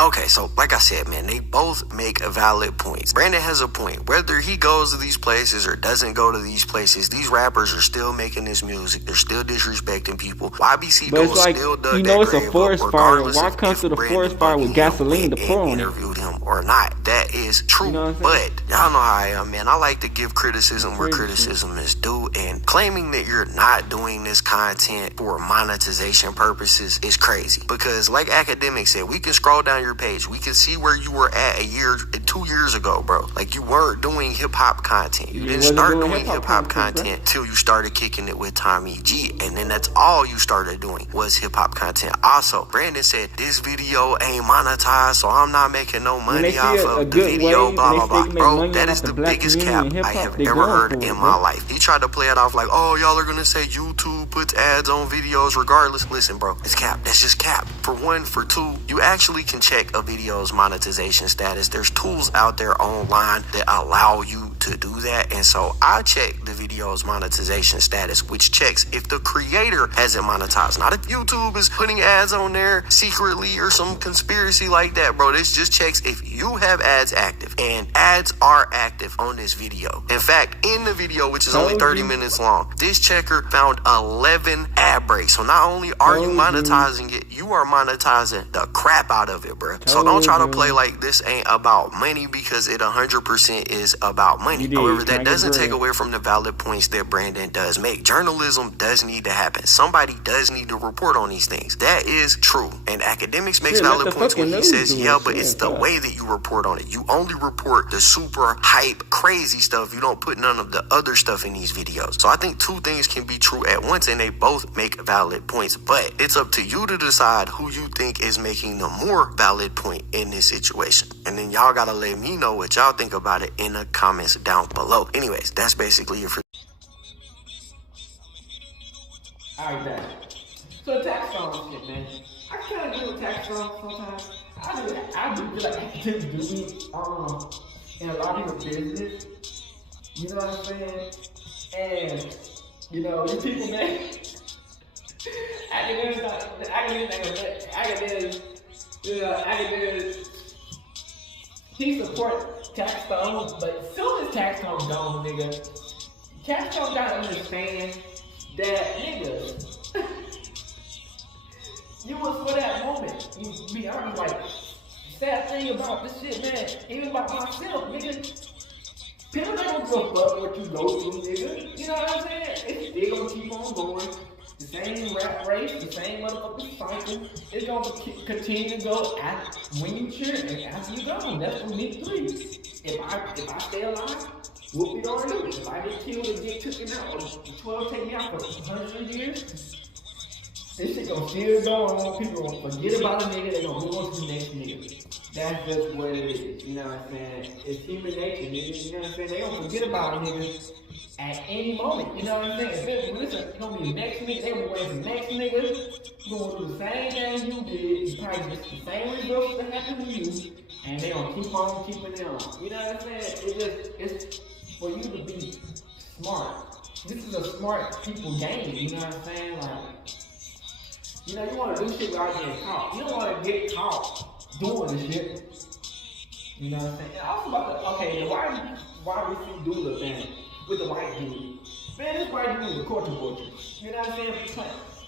Okay, so like I said, man, they both make valid points. Brandon has a point. Whether he goes to these places or doesn't go to these places, these rappers are still making this music. They're still disrespecting people. YBC Duel like, still dug you know, that it's a forest fire. Why come to the forest fire with gasoline to pour on it? Interviewed him or not? That is true. You know but y'all know how I am, man. I like to give criticism where criticism is due, and claiming that you're not doing this content for monetization purposes is crazy. Because like Akademiks said, we can scroll down your page. We can see where you were at 2 years ago, bro. Like, you weren't doing hip-hop content. You didn't start doing hip-hop content till you started kicking it with Tommy G, and then that's all you started doing was hip-hop content. Also, Brandon said, this video ain't monetized, so I'm not making no money off of the video, blah, blah, blah. Bro, that is the biggest cap I have ever heard in my life. He tried to play it off like, oh, y'all are gonna say YouTube puts ads on videos regardless. Listen, bro, it's cap. That's just cap. For one. For two, you actually can check a video's monetization status. There's tools out there online that allow you to do that, and so I check the video's monetization status, which checks if the creator has it monetized, not if YouTube is putting ads on there secretly or some conspiracy like that, bro. This just checks if you have ads active, and ads are active on this video. In fact, in the video, which is only 30 minutes long, this checker found 11 ad breaks. So not only are you monetizing it, you are monetizing the crap out of it, bro. So don't try to play like this ain't about money, because it 100% is about money. However, that doesn't take away from the valid points that Brandon does make. Journalism does need to happen. Somebody does need to report on these things. That is true. And Akademiks makes valid points when he says, yeah, but it's the way that you report on it. You only report the super hype, crazy stuff. You don't put none of the other stuff in these videos. So I think two things can be true at once, and they both make valid points. But it's up to you to decide who you think is making the more valid point in this situation. And then y'all gotta let me know what y'all think about it in the comments down below. Anyways, that's basically it for Alright, back. So Taxstone shit, man. I kinda do with Taxstone sometimes. I do feel like Akademiks do me in a lot of people's business. You know what I'm saying? And you know, these people, man. Akademiks, he supports Taxstone, but as soon as Taxstone gone, nigga, Taxstone gotta understand that, nigga, you was for that moment. You be honest, like, sad thing about this shit, man, even about myself, nigga. People don't give a fuck what you go through, nigga. You know what I'm saying? It's still gonna keep on going. The same rat race, the same motherfucking cycle. It's gonna continue to go when you cheer and after you go. That's what me three. If I stay alive, whoop it or do it. If I get killed or get taken out, or the 12 take me out for 100 years, this shit gonna still go on. People gonna forget about a nigga. They gonna move on to the next nigga. That's just what it is. You know what I'm saying? It's human nature, nigga. You know what I'm saying? They gonna forget about a nigga at any moment. You know what I'm saying? Listen, it's gonna be the next nigga. They gonna wait for the next nigga. You gonna do the same thing you did. You probably get the same results that happened to you. And they gonna keep on keeping it on. You know what I'm saying? It's for you to be smart. This is a smart people game. You know what I'm saying? Like, you know, you wanna do shit without getting caught. You don't wanna get caught doing the shit. You know what I'm saying? And also about why we see do the thing with the white dude. Man, this white dude is a court abortion. You know what I'm saying?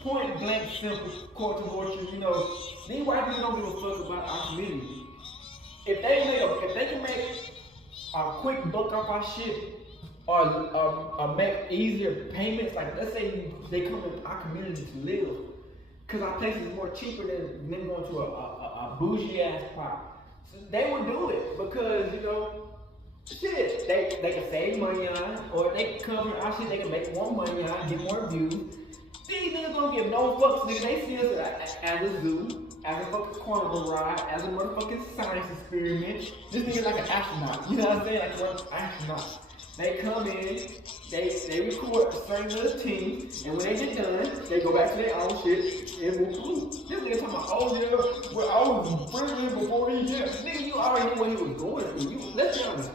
Point blank, simple court abortion. You know, these white dudes don't give a fuck about our community. If they can make a quick buck off our shit, or make easier payments, like let's say they come in our community to live, because our place is more cheaper than them going to a bougie ass spot. So they would do it because, you know, shit, they can save money on it, or they can cover our shit, they can make more money on it, get more views. These niggas don't give no fucks, nigga. They see us as a zoo, as a fucking carnival ride, as a motherfucking science experiment. This nigga like an astronaut, you know what I'm saying? Like an astronaut. They come in, they record a certain little team, and when they get done, they go back to their own shit and move through. This nigga talking about, oh yeah, well I was friendly before he did. Nigga, you already knew what he was going through. Let's be honest.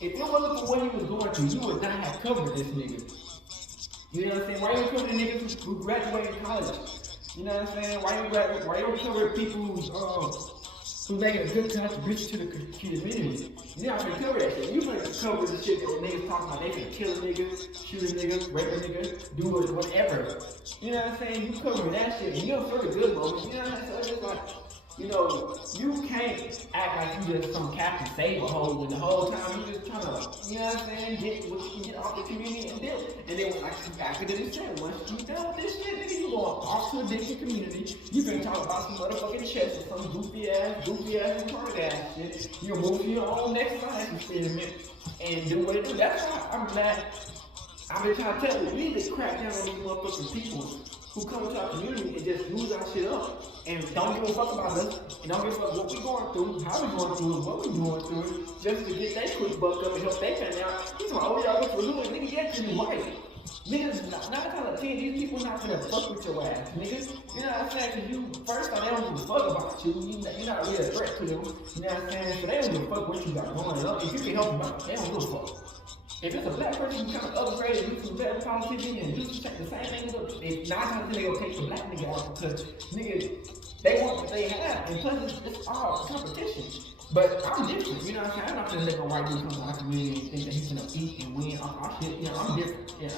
If it wasn't for what he was going through, you would not have covered this nigga. You know what I'm saying? Why you covering niggas who graduated college? You know what I'm saying? Why you cover people who's making a good contribution to the community? You know how to cover that shit. You finna cover the shit that niggas talking about. They finna kill a nigga, shoot a nigga, rape a nigga, do it, whatever. You know what I'm saying? You cover that shit, and you're for the good moments. You know what I'm saying? So it's just like, you know, you can't act like you just some Captain Save-A-Hole when the whole time you just trying to, you know what I'm saying, get what you can get off the community and deal. And then like Akademiks said, once you done with this shit, nigga, you going off to a different community. You can talk about some motherfucking chess or some goofy ass retarded ass shit. You move to your own next science experiment and do what it do. That's why I'm glad. I've been trying to tell you, we need to crack down on these motherfucking people who come into our community and just lose our shit up and don't give a fuck about us and don't give a fuck what we going through, how we going through it, what we going through, just to get that quick buck up and help they family out. He's like, oh y'all, what you doing? Nigga, get to you white. Niggas, 9 times out of 10, these people not gonna fuck with your ass, niggas. You know what I'm saying? Cause you, first off, they don't give a fuck about you. You're not really a threat to them. You know what I'm saying? So they don't give a fuck what you got going on. If you can help them out, they don't give a fuck. If it's a black person who kind of upgrade and do some better politician and do some the same thing, if 9 times they gonna take the black nigga out because nigga, they want what they have, and plus it's all competition. But I'm different, you know what I'm saying? I'm not gonna let a white dude come to our community and think that he's gonna eat and win off our shit. You know, I'm different. Yeah,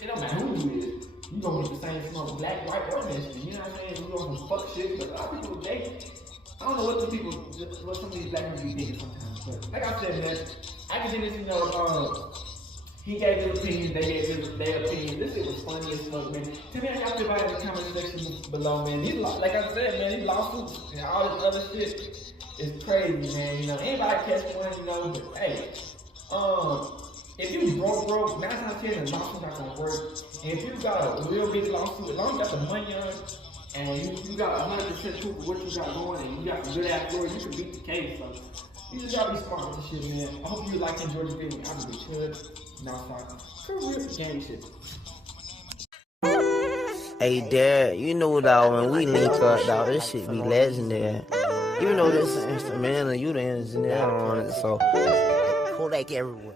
it don't matter who you is. You gonna get the same smoke, black, white, or Mexican. You know what I'm saying? You gonna fuck shit, but a lot of people, I don't know what some of these black people be thinking sometimes. But like I said, man, Akademiks, you know, he gave his opinion, they gave their opinion. This shit was funny as fuck, man. Tell me how y'all feel about it in the comment section below, man. Like I said, man, these lawsuits and all this other shit is crazy, man. You know, anybody catch one, you know, but hey, if you broke, 9 times 10, the lawsuit's not gonna work. And if you got a real big lawsuit, as long as you got the money on it, and you got 100% proof of what you got going, and you got some good ass lawyer, you can beat the case. So you just gotta be smart with this shit, man. I hope you like and enjoy the video. I really should. Now, for real game shit. Hey, Dad, you know, dog, when we link up, dog, this shit be legendary. You know this instrumental, you the engineer on it, so Kodak everywhere.